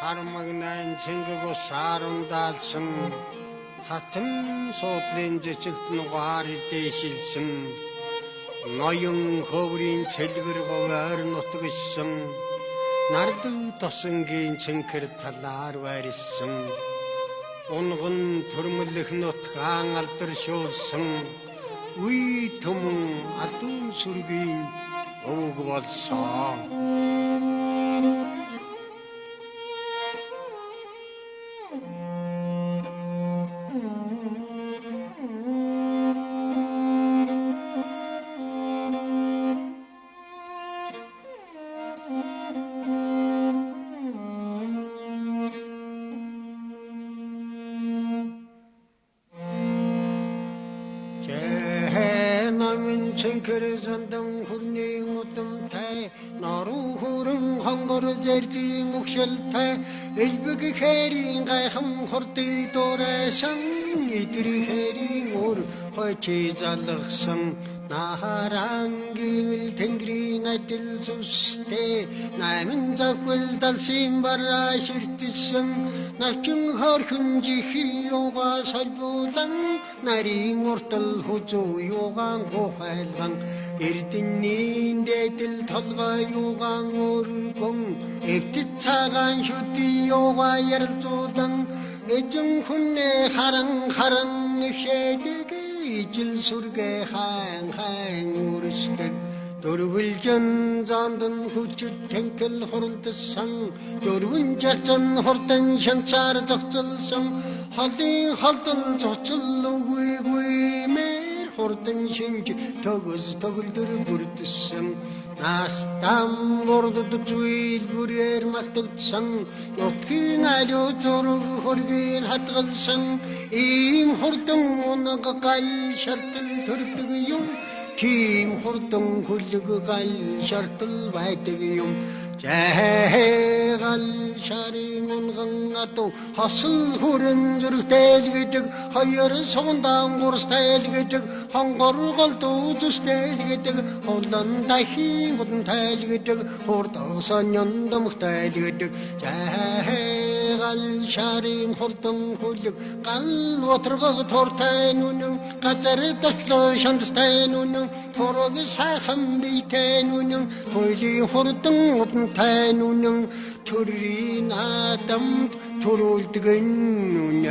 Harmagnayn çingego sarımdatsın, hatım soğutlayınca çıktın gari değişilsin. Noyun hovrin çelgir govarın otuğuşsun, nardı tosun giyin çınkır talar varissin. Onğun turmullik notgan altır şolsun, uy tumun atun surbin oğu bolsan. Namin çınkırı zandın hurni mutum tay, naru hurun hangır zerdi mukşel tay, elbigi herin gayhım hurti doresan, itri herin ur hoçi zalıksın. Naharangi vil tengri natil suste, namin zakul dalsim barra şirtisim, nafçın harkın cihi yoga salbulan, narin ortal hucu yogan kohelgan, ertinin detil talga yogan urgun, evtit çağan şuti yoga yertudan, ecun kunne haran nefşedege, İçil surge han urustek, Dorvulcan zandın huçut tenkel horultsan, Dorvun jaçan hortan şançar zoqçılsan, Haldin haltıl zoqçıllı güy mer, Hortan şinci toguz toguldur burtsan, Nastam vordu tutuyil burer maktıksan, Yotkin alo zoruğu horgin hatgılsan, İyim hortan ona kakal şartıl törtügüyüm, Kim hurdun kullugu gal şartıl baytıyım, Cegal şarin onğın atu, Hasıl hurun zürtel gecek, Hayır soğundan burstel gecek, Hangar kaltu düstel gecek, Olan dahi mutun tel gecek, Horda sanyan da muhtel gecek, Cegal şarin hurdun kullug, Kal oturgı tortaynunun, Kaçarı taşlı şandıstaynunun, Torozu şahım beytenunun, Toyli hurdun mutun taynunun, Türrin adam turulduğun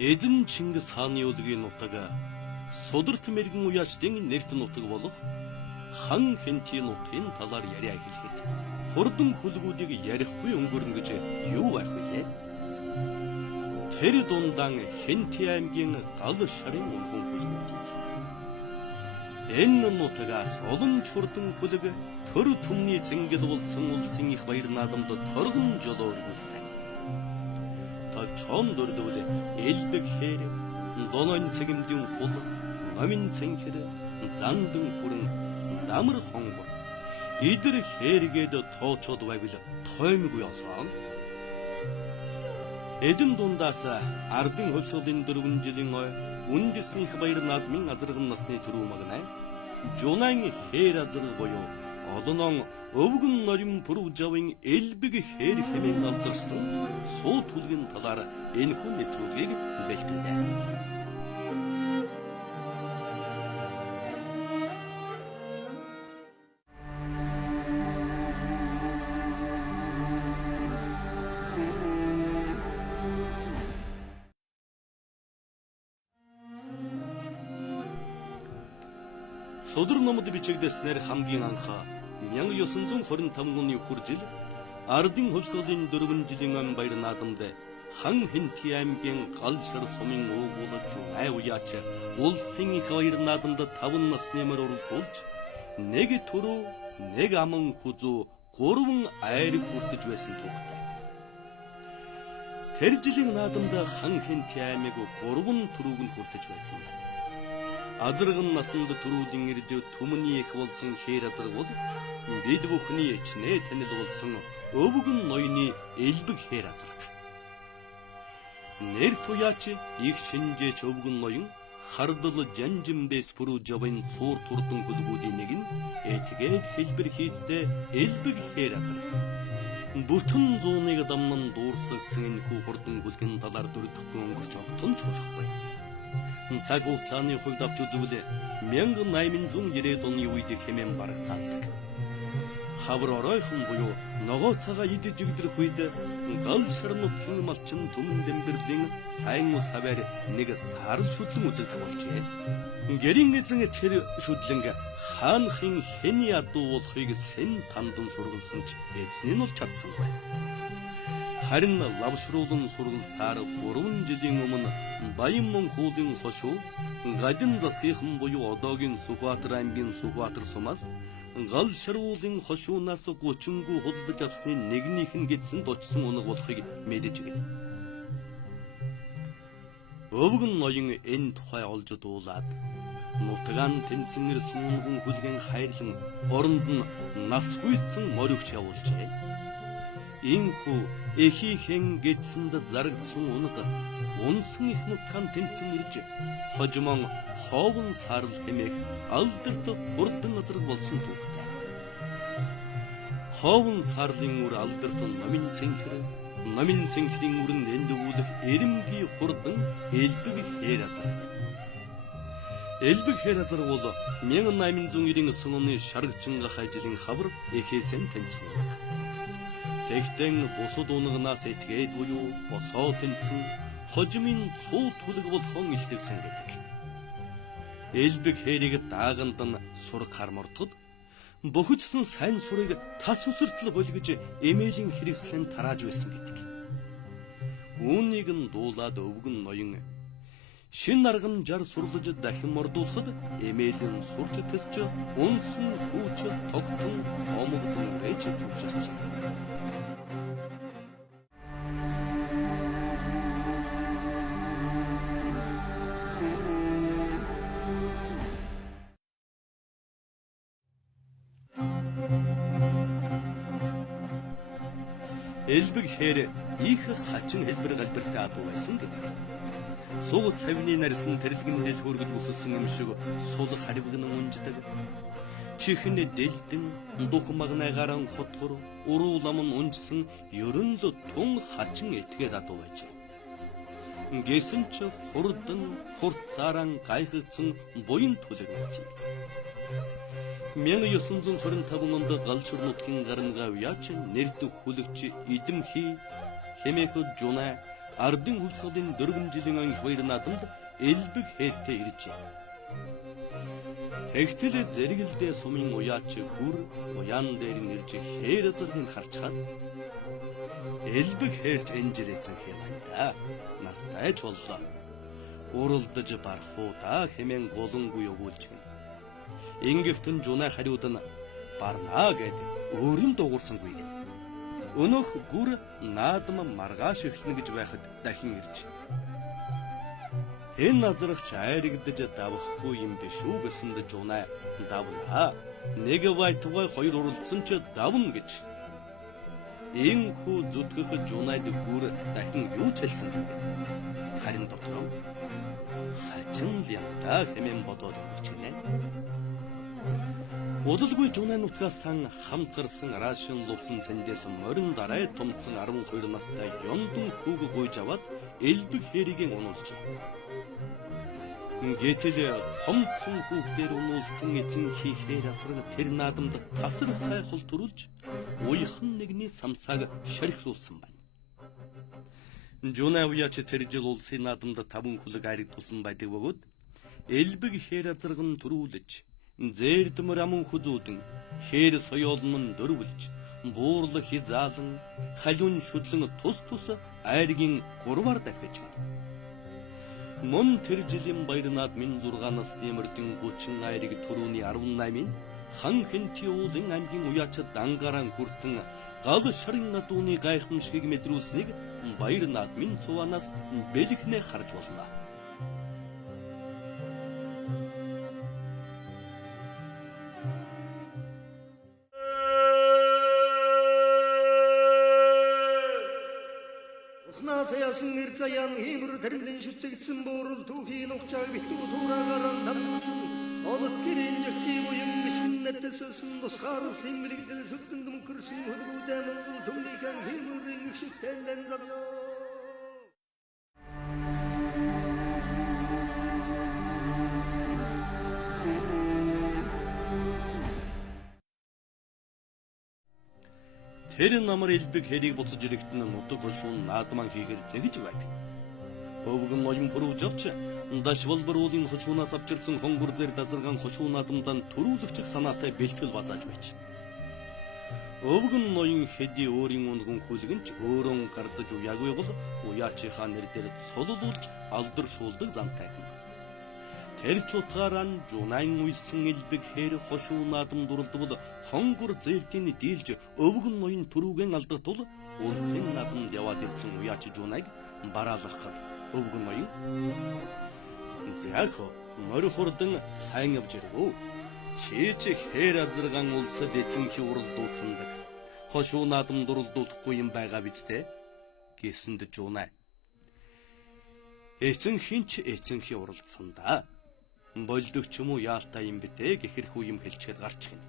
Эзэн Чингис хааны өдгийн нутаг Содор Тэмэргэн уяачдын нэрт нутаг болох Хан Хэнтийн нутгийн талаар яриа хэлэхэд хурдан хүлгүүдийг ярихгүй өнгөрнө гэж юу байх вэ? Тэр дундаан Хэнти аймгийн гал шарын өнхөн хүлгүүдийг энэ нутагаас олон чурдан хүлэг төр түмний цэнгэл болсон улсын их баяр наадамд торгон жолоо өргүүлсэн. Чом дөрдөвл элбэг хээр донон цэгэмдийн хул намин цэнхэр зандан хүрэн дамар хонгор идэр хэргээд тоочод байвал тоймгүй олсон. Эдэн дундаас ардын хөвсгөлийн 4 жилийн үндэсний их баяр наадмын азарган насны төрөв магнай жунан хээр азар буюу олонон өвгөн норим пүрвжавын элбэг хээр хэмээн алдарсан суу түлгийн талаар энэхүү нэвтрүүлгийг бэлгэлээ. Содор номод бичигдэснээр хамгийн анх 1925 оны хүржил ардын хөвсгөлийн 4 жилийн ам баяр наадамд хан хэнти аймгийн галшар сумын уугуул жунай уяач улсын их баяр наадамд 5 насны мөр оролдуулж нэг төрөө нэг аман хүзүү 3 айрыг бүрдэж байсан түүхтэй. Тэр жилийн наадамд хан хэнти аймаг 3 төрүүг нь хүртэж байсан. Азарган насанд төрүүлэн ирж түмний их болсон хээр азарг бол бид бүхний ичнээ танил болсон өвгөн ноёны элбэг хээр азарг. Нэр туяач их шинжээч өвгөн ноён хардал жанжимбэс бүрүү жавын цуур турдан хөлгүүдийн нэг нь этгээд хэлбэр хийцтэй элбэг хээр азарг. Бүтэн зууныг дамнан дуурсагсан энэ хүү хурдан хүлгэн талаар дөрөвдөхгүй өнгөрч огтон ч болохгүй. Цаг хугацааны хувьд авч үзвэл 1890 оны үед хэмээн бараг цаалдаг. Хавар оройхон буюу ногоо цагаа идэж игдэх үед гал шарнуудын малчин түмэн дэмбэрлийн сайн ус хавар нэг сарл шүдлэн үзэгдэх болжээ. Гэрийн эзэн тэр шүдлэнг хаанхын хэний адуу болохыг сэн тандан сургалсан ч эзний нь бол чадсангүй. Харин лавшруулан сургалсаар 3 жилийн өмнө Баян хуулын хошуу гадин засгийнхан буюу одоогийн Сүхбаатар аймгийн Сүхбаатар сумаас гал шаруулын хошуунаас 30-гүй худалдаж авсны нэгнийх нь гэдсэнд очсон унаг болохыг мэдэж гэнэ. Өвгөн ноён энэ тухай олж дуулаад нутгаан тэмцэн ирсэн унган хүлгэн хайрлан оронд нь нас хүйтсэн моригч явуулжээ. Инхүү эхийнхэн гэдсэнд зарагдсан унаг унсан их нутгаан тэмцэн ирж хожимон хоовн сарл хэмээх алдарт хурдан азраг болсон түүхтэй. Хоовн сарлын үр алдарт номын цэнхрийн үрэн эндгүүлэх эрэмгийн хурдан элбэг хээр азраг. Элбэг хээр азраг бол 1890 оны шаргчинга хайжилын хавар эхээсэн тэнцэн. Тэгтэн бусад унгнаас этгээд буюу босоо тэмцэн хожимын цууд хүлэг болгон илтгэсэн гэдэг. Элбэг хэрийг дааганд нь сураг хармортод бохижсон сайн сурыг тас үсэртэл болгож эмээлийн хэрэгслэн тарааж байсан гэдэг. Үүнийг нь дуулаад өвгөн ноён шин арган жар сурлаж дахин мордуулахад эмээлийн сурч тэсч унсан хүүч тогтон омогдон ээж зүгшилжээ. Элбэг хээр их хачин хэлбэр галбиртай адуу байсан гэдэг. Суг цавны нарсан тэрэлгэн дэл хөргөж өссөн юм шиг сул харивган унждаг. Чихэн дэлдэн дух магнайгаран хотгор уруулам нь унжсан ерөнл тун хачин этгээд адуу байжээ. Гэсэн ч хурдан хурцааран гайхагдсан буян түлэг байсан. 1925 онд галшар нутгийн гарамгаа уяач нэрдэг хүлэгч эдэмхий хэмээх жунай ардын хөвсгөлийн 4 жилийн анх баяр наадамд элбэг хээлтэй иржээ. Тэгтэл зэрэгэлдээ сумын уяач бүр уяан дээр нэрж хээр азаргыг харчаад элбэг хээрч энжилээсэн хэмээнда настайж боллоо. Уралдаж барах уу да хэмээн голонгүй өгүүлж гэнэ. Ингэхтэн жунай хариуд нь барнаа гэд өөрийн дуурсангүй гэнэ. Өнөөх гүр наадам маргааш эхлэнэ гэж байхад дахин ирж. Энэ азрагч айрагдаж давхгүй юм биш үү гэсэнд жунай давнаа. Нэг байтугай хоёр уралдсан ч давна гэж. Энхүү зүтгэх жунайд гүр дахин юу ч хэлсэн бэ? Харин дотроо хачин лямда хэмээн бодоод өгч гинэ. Удалгүй жунай нутгаас хамт гарсан раашин лувсан цэндээс морин дарай томцсон 12 настай ёндон хүүг гуйж аваад элбэг хэрийг унуулж. Гэтэл томцсон хүүхдээр унуулсан эзэнхий хээр азраг тэр наадамд тасар хайхал төрүүлж уйхан нэгний самсааг шархиулсан байна. Жунай уяач тэр жил улсын наадамд 5 хүлэг айрыг тулсан байдаг бөгөөд элбэг хээр азраг нь төрүүлж зээрдмөр аман хүзүүдэн хээр соёолн нь дөрвөлж буурлах хизаалан халиун шүдлэн тус тус айргийн 3-аар дахиж байна. Мөн тэр жилийн баяр наадмын 6-наас нэмэрдэн 30 айрыг түрүүний 18-ын хан хэнти уулын аймгийн уяачад ангаран хүртэн гал шарын надууны гайхамшигыг мэдрүүлсэнийг баяр наадмын цуванаас бэлэхнээ харж болно. Ухнаасаясан ирзаян химэр тэрмлэн шүтэгдсэн буурал түүхийн ухчааг битүү туураагаран дамгсан онот гэрийн жахим уян гişнэттэсэн тусгаар симлэгдэл сүттэн дүмкэрсэн хөлгүүдэ монгол түмнийхэн химэрийн гişтэндэн завё. Тэр намар элбэг хэрийг буцаж ирэхтэн нутаг хошуун наадман хийгэр зэгж байв. Өвгөн ноён бүрүүж авч дашвал баруулын хошуунаас авчирсан хонгор зэр дазарган хошуун наадамдан төрүүлэгч санаатай бэлтгэл базааж байж. Өвгөн ноён хэди өөрийн унган хүлгэнч өөрөн гардаж уяагүй бол уяачийнхаа нэр дээр цололуулж алдар шуулдаг зантай хүн. Тэр ч утгаараа жунайн уйсан элбэг хээр хошуун наадам дурлдвал хонгор зэртийн дийлж өвгөн ноён төрүүгэн алдагдвал улсын наадамд яваад ирсэн уяач жунайг бараалгах өвгөн ноён зяхо морь хурдан сайн явж ирвөө. Чиж хээр азарган улсад эцэнхи уралдуулсандаг. Хошуун наадам дурлдуулахгүй юм байгаа биз дээ гэсэнд жунай. Эцэнхин ч эцэнхи уралдсандаа. Болдог ч юм уу яалтай юм битээ гэхэрхүү юм хэлчихэд гарч гин.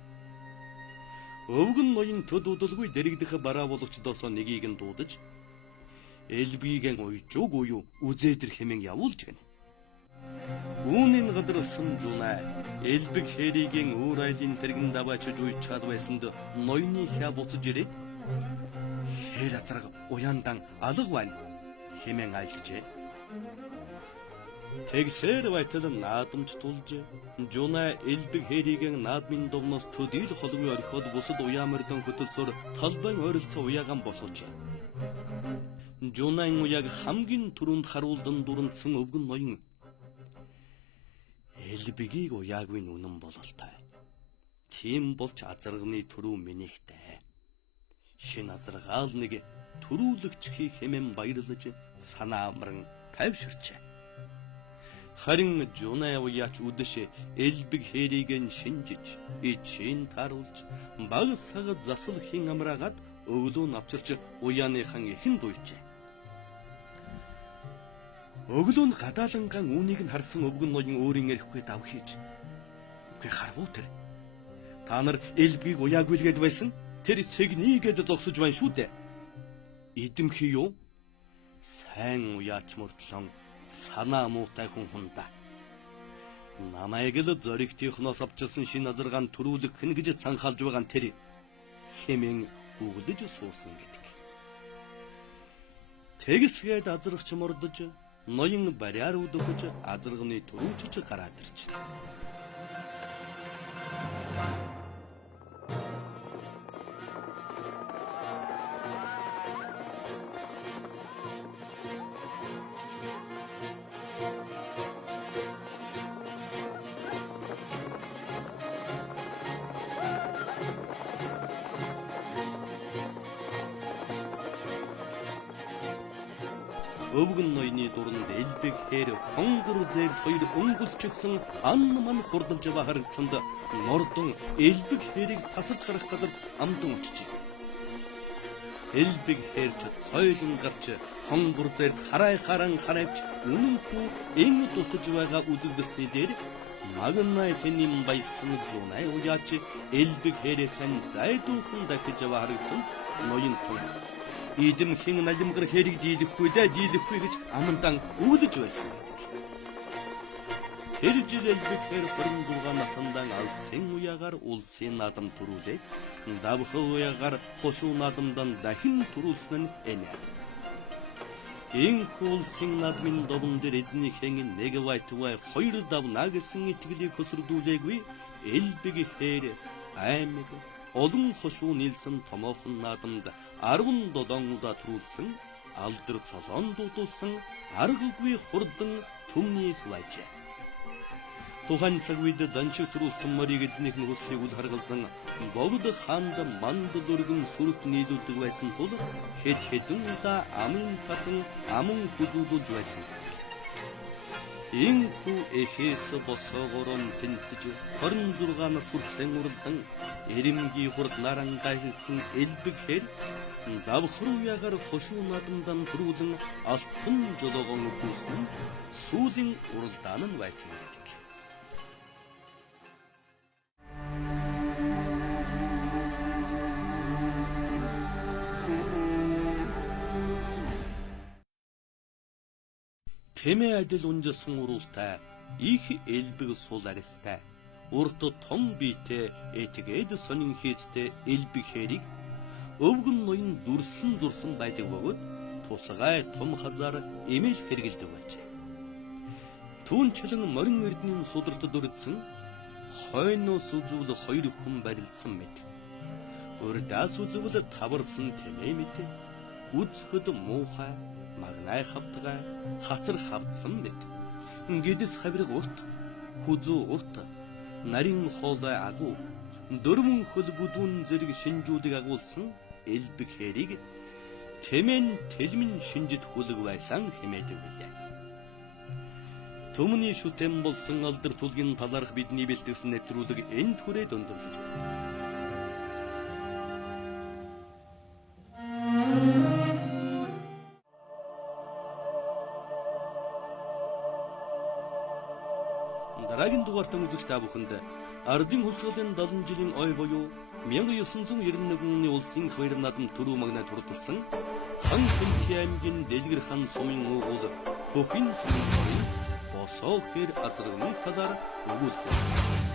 Өвгөн ноён төд удалгүй дэрэгдэх бараа болгочдоосоо нэгийг нь дуудаж элбигэн уйжууг уу үзээдэр хэмээн явуулж гин. Үүнийн гадарсан жунай элбэг хэригийн өөр айлын тэргэн даваачж уйчаад байсанд ноёны хя буцаж ирээд хээр азраг уяндан алга байна хэмээн айлжээ. Тэгсээр байтал наадамч тулж жунай элбэг хэригийн наадмын довноос төдийл холгүй орхиод бусад уяамэрдэн хөтөлсөөр талбайн ойролцоо уяаган босгож. Жунайн уяаг хамгийн түрүүнд харуулдан дурамдсан өвгөн ноён элбэгийг уяагын үнэн бололтой. Тийм болж азарганы түрүү минийхтэй. Шин азаргаал нэг төрүүлэгч хий хэмээн баярлаж санаа амран тайвширчээ. Харин жунай уяач үдэш элбэг хэрийг нь шинжиж, ичийн тааруулж, баг саг засал хин амраагаад өглөө навчирч уяаныхан ихэн дуйжээ. Өглөө нь гадааланган үүнийг нь харсан өвгөн ноён өөрийн эрэхгүй дав хийж. Үгүй харвуу тэр. Та нар элбэгийг уяагүйлгээд байсан? Тэр сэгнийгээд зогсож байна шүү дээ. Идэмхий юу? Сайн уяач мөртлөн санаа муутай хүн хунда. Намайг л зоригтийнхноос авчирсан шин азаргаан төрүүлэх хэн гэж цанхалж байгаа нь тэр хэмээн үгдэж суусан гэдэг. Тэгсгээд азаргач мордож ноён бариар үдөхөж азарганы төрүүлж гараад ирж. Өвгөн ноёны дуранд элбэг хээр хонгор зэрд хоёр өнгөлчгсөн ан ман хурдалж байгаа харагдсанд мордон элбэг хэрийг тасарч гарах газарт амдан очжээ. Элбэг хэрч соёлон гарч хонгор зэрд харайхаран харайвч үнэнхүү эн дутаж байгаа үзэгдэсний дээр магнай тэнийн байсан жунай уяач элбэг хэрээсэн зайдуухан дахиж яваа харагдсан ноён том. Идэм хин налимгар хэрэг дийлэхгүй гэж амандан өгдөж байсан гэдэг. Тэр жил элбэг хэр 26 насндаа алсын уяагаар улсын наадам төрүүлээ. Давх уяагаар хошуун наадамдан дахин төрүүлсэн нь энэ. Энх улсын наадмын довн дээр эзнийхэн нэг байтугай хоёр давна гэсэн итгэлийг хөсөрдүүлээгүй элбэг хэр аймаг олон хошуу нийлсэн томоохон наадамд 17 удаа төрүүлсэн алдар цолоон дуудуулсан аргагүй хурдан түмний хуваажээ. Тухайн цаг үед данчиг төрүүлсэн морийг эзнийх нь хүслийг үл харгалзан богд хаанд мандал өргөн сүрт нийлүүлдэг байсан тул хэд хэдэн удаа амын татан аман хүзүүлж байсан. Инхүү эхээс босоогорон тэнцэж 26 нас хүртлэн уралдан эрэмгийн хурд нарангаа хэлсэн элбэгхээр давхруу ягаар хошуу наадамдан төрүүлэн алтан жолоогон өгүүлсэн сүүлийн уралдаан нь байсан гэдэг. Тэмээ адил унжсан урултай их элбэг сул арьстай урт том биетэй этгээд сонин хийцтэй элбэг хэрийг өвгөн ноён дүрслэн зурсан байдаг бөгөөд тусгай том хазаар эмээл хэргэлдэг байжээ. Түүнчлэн морин эрдэнийн сударт дүрдсэн хойноос үзвэл 2 хүн барилдсан мэт. Урдаас үзвэл таварсан тэмээ мэт. Үзэхэд муухай магнай хавтгай хацар хавдсан мэт. Гэдэс хавирг урт хүзүү урт нарийн хоолой агуу дөрвөн хөлбөдүүн зэрэг шинжүүдийг агуулсан элбэг хэрийг тэмэн тэлмэн шинжид хүлэг байсан хэмээдэг билээ. Төмний шүтэн болсон алдар тулгийн талаарх бидний бэлтгэсэн нэвтрүүлэг энэ түрээ өндөрлөж байна. Дараагийн дугаартан үзэгч та бүхэнд ардын хувьсгалын 70 жилийн ой буюу 1991 оны улсын баяр наадам төрөө магнайд хурдалсан хан Хэнти аймгийн Дэлгэр хан сумын уугуул Хөхин сумын босоо хэр азрагны талаар өгүүлэх.